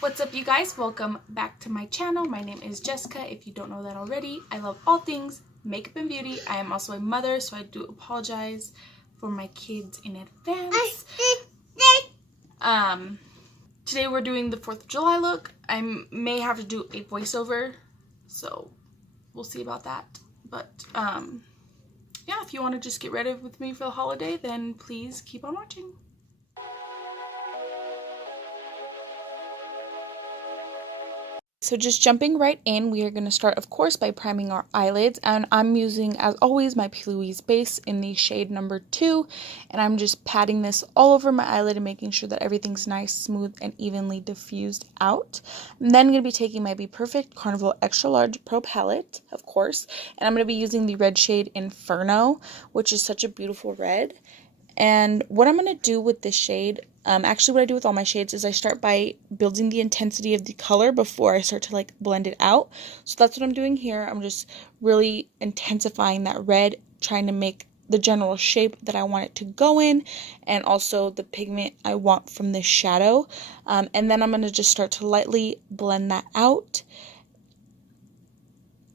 What's up, you guys? Welcome back to my channel. My name is Jessica. If you don't know that already, I love all things makeup and beauty. I am also a mother, so I do apologize for my kids in advance. Today we're doing the 4th of July look. I may have to do a voiceover, so we'll see about that. But yeah, if you want to just get ready with me for the holiday, then please keep on watching. So just jumping right in, we are going to start, of course, by priming our eyelids. And I'm using, as always, my P. Louise base in the shade number 2. And I'm just patting this all over my eyelid and making sure that everything's nice, smooth, and evenly diffused out. I'm then going to be taking my Be Perfect Carnival Extra Large Pro Palette, of course. And I'm going to be using the red shade Inferno, which is such a beautiful red. And what I'm going to do with this shade, actually what I do with all my shades is I start by building the intensity of the color before I start to like blend it out. So that's what I'm doing here. I'm just really intensifying that red, trying to make the general shape that I want it to go in, and also the pigment I want from this shadow. And then I'm going to just start to lightly blend that out.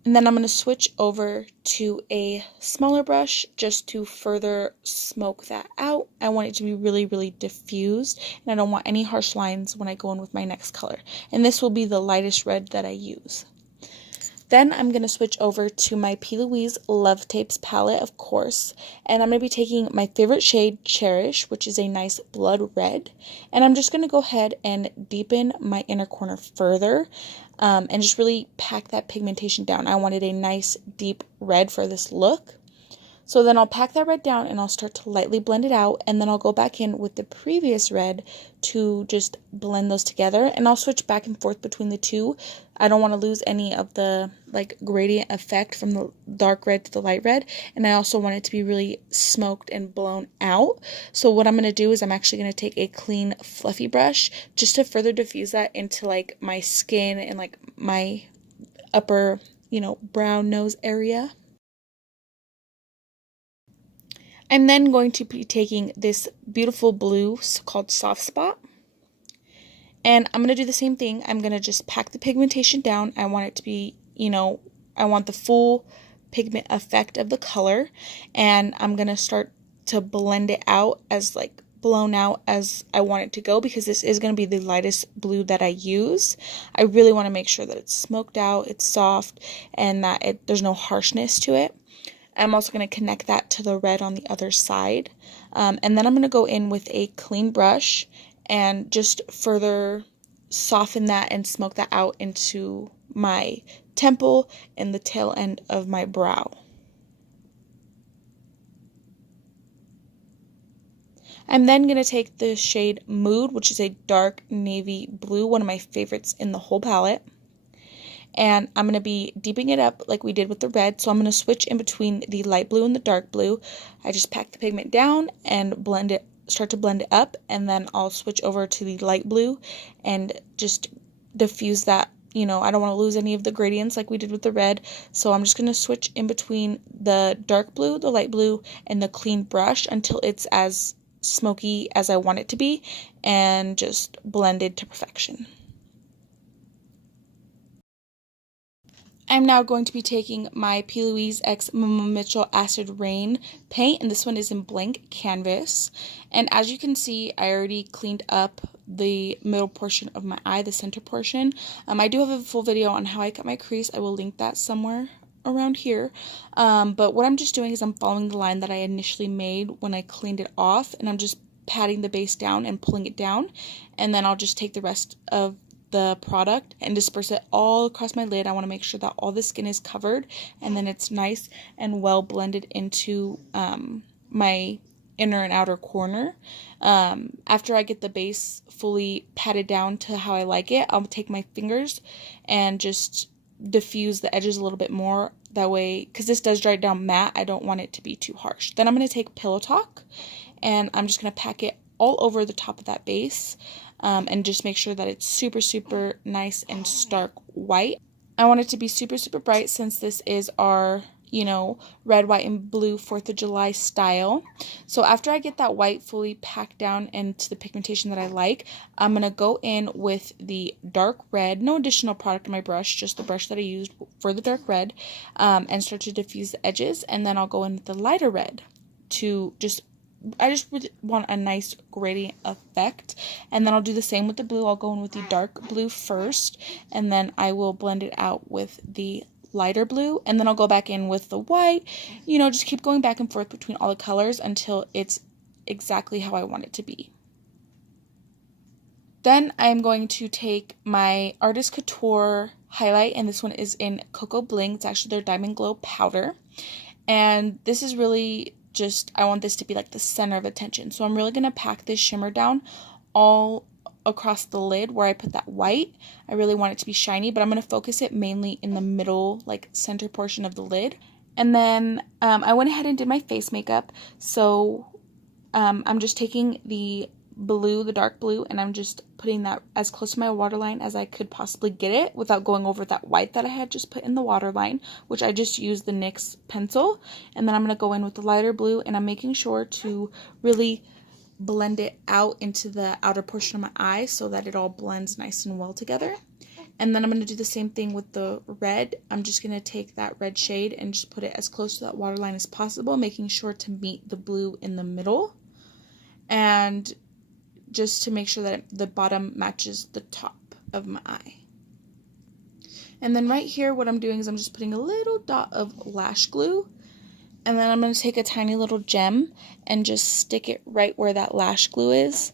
And then I'm going to switch over to a smaller brush just to further smoke that out. I want it to be really, really diffused, and I don't want any harsh lines when I go in with my next color. And this will be the lightest red that I use. Then I'm going to switch over to my P. Louise Love Tapes palette, of course, and I'm going to be taking my favorite shade, Cherish, which is a nice blood red, and I'm just going to go ahead and deepen my inner corner further, and just really pack that pigmentation down. I wanted a nice deep red for this look. So then I'll pack that red down and I'll start to lightly blend it out, and then I'll go back in with the previous red to just blend those together, and I'll switch back and forth between the two. I don't want to lose any of the like gradient effect from the dark red to the light red, and I also want it to be really smoked and blown out. So what I'm going to do is I'm actually going to take a clean fluffy brush just to further diffuse that into like my skin and like my upper, brown nose area. I'm then going to be taking this beautiful blue called Soft Spot, and I'm going to do the same thing. I'm going to just pack the pigmentation down. I want it to be, I want the full pigment effect of the color, and I'm going to start to blend it out as like blown out as I want it to go, because this is going to be the lightest blue that I use. I really want to make sure that it's smoked out, it's soft, and that there's no harshness to it. I'm also going to connect that to the red on the other side. And then I'm going to go in with a clean brush and just further soften that and smoke that out into my temple and the tail end of my brow. I'm then going to take the shade Mood, which is a dark navy blue, one of my favorites in the whole palette. And I'm going to be deepening it up like we did with the red. So I'm going to switch in between the light blue and the dark blue. I just pack the pigment down and start to blend it up. And then I'll switch over to the light blue and just diffuse that. I don't want to lose any of the gradients like we did with the red. So I'm just going to switch in between the dark blue, the light blue, and the clean brush until it's as smoky as I want it to be, and just blended to perfection. I'm now going to be taking my P. Louise X Mitchell Acid Rain paint, and this one is in blank canvas. And as you can see, I already cleaned up the middle portion of my eye, the center portion. I do have a full video on how I cut my crease. I will link that somewhere around here. But what I'm just doing is I'm following the line that I initially made when I cleaned it off, and I'm just patting the base down and pulling it down. And then I'll just take the rest of the product and disperse it all across my lid. I want to make sure that all the skin is covered, and then it's nice and well blended into my inner and outer corner. After I get the base fully patted down to how I like it, I'll take my fingers and just diffuse the edges a little bit more. That way, because this does dry down matte, I don't want it to be too harsh. Then I'm going to take Pillow Talk, and I'm just going to pack it all over the top of that base. And just make sure that it's super, super nice and stark white. I want it to be super, super bright, since this is our, you know, red, white, and blue 4th of July style. So after I get that white fully packed down into the pigmentation that I like, I'm going to go in with the dark red, no additional product in my brush, just the brush that I used for the dark red, and start to diffuse the edges. And then I'll go in with the lighter red to I just really want a nice gradient effect. And then I'll do the same with the blue. I'll go in with the dark blue first, and then I will blend it out with the lighter blue, and then I'll go back in with the white. You know, just keep going back and forth between all the colors until it's exactly how I want it to be. Then I'm going to take my Artist Couture highlight, and this one is in Cocoa Bling. It's actually their Diamond Glow powder. And this is really just, I want this to be like the center of attention. So I'm really going to pack this shimmer down all across the lid where I put that white. I really want it to be shiny, but I'm going to focus it mainly in the middle, like center portion of the lid. And then I went ahead and did my face makeup. So I'm just taking the blue, the dark blue, and I'm just putting that as close to my waterline as I could possibly get it without going over that white that I had just put in the waterline, which I just used the NYX pencil. And then I'm going to go in with the lighter blue, and I'm making sure to really blend it out into the outer portion of my eye so that it all blends nice and well together. And then I'm going to do the same thing with the red. I'm just going to take that red shade and just put it as close to that waterline as possible, making sure to meet the blue in the middle, and just to make sure that the bottom matches the top of my eye. And then right here, what I'm doing is I'm just putting a little dot of lash glue, and then I'm going to take a tiny little gem and just stick it right where that lash glue is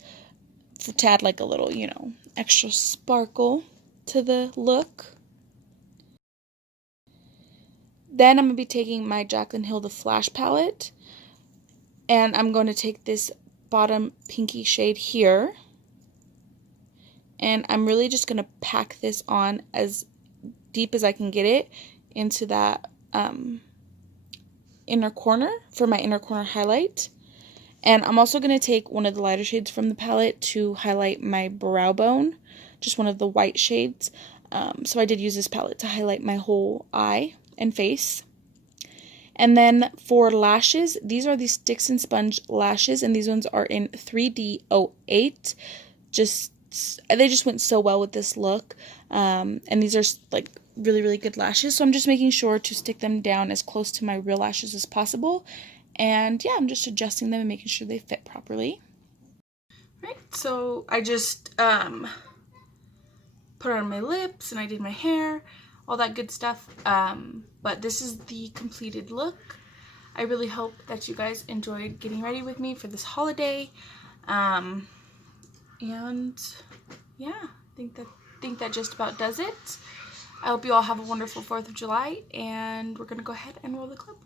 to add like a little, you know, extra sparkle to the look. Then I'm going to be taking my Jaclyn Hill The Flash palette, and I'm going to take this bottom pinky shade here, and I'm really just going to pack this on as deep as I can get it into that inner corner for my inner corner highlight. And I'm also going to take one of the lighter shades from the palette to highlight my brow bone, just one of the white shades. So I did use this palette to highlight my whole eye and face. And then for lashes, these are the Sticks and Sponge lashes, and these ones are in 3D08. They just went so well with this look, and these are like really, really good lashes. So I'm just making sure to stick them down as close to my real lashes as possible. And yeah, I'm just adjusting them and making sure they fit properly. Right, so I just put it on my lips, and I did my hair, all that good stuff. But this is the completed look. I really hope that you guys enjoyed getting ready with me for this holiday. And yeah, I think that just about does it. I hope you all have a wonderful 4th of July, and we're gonna go ahead and roll the clip.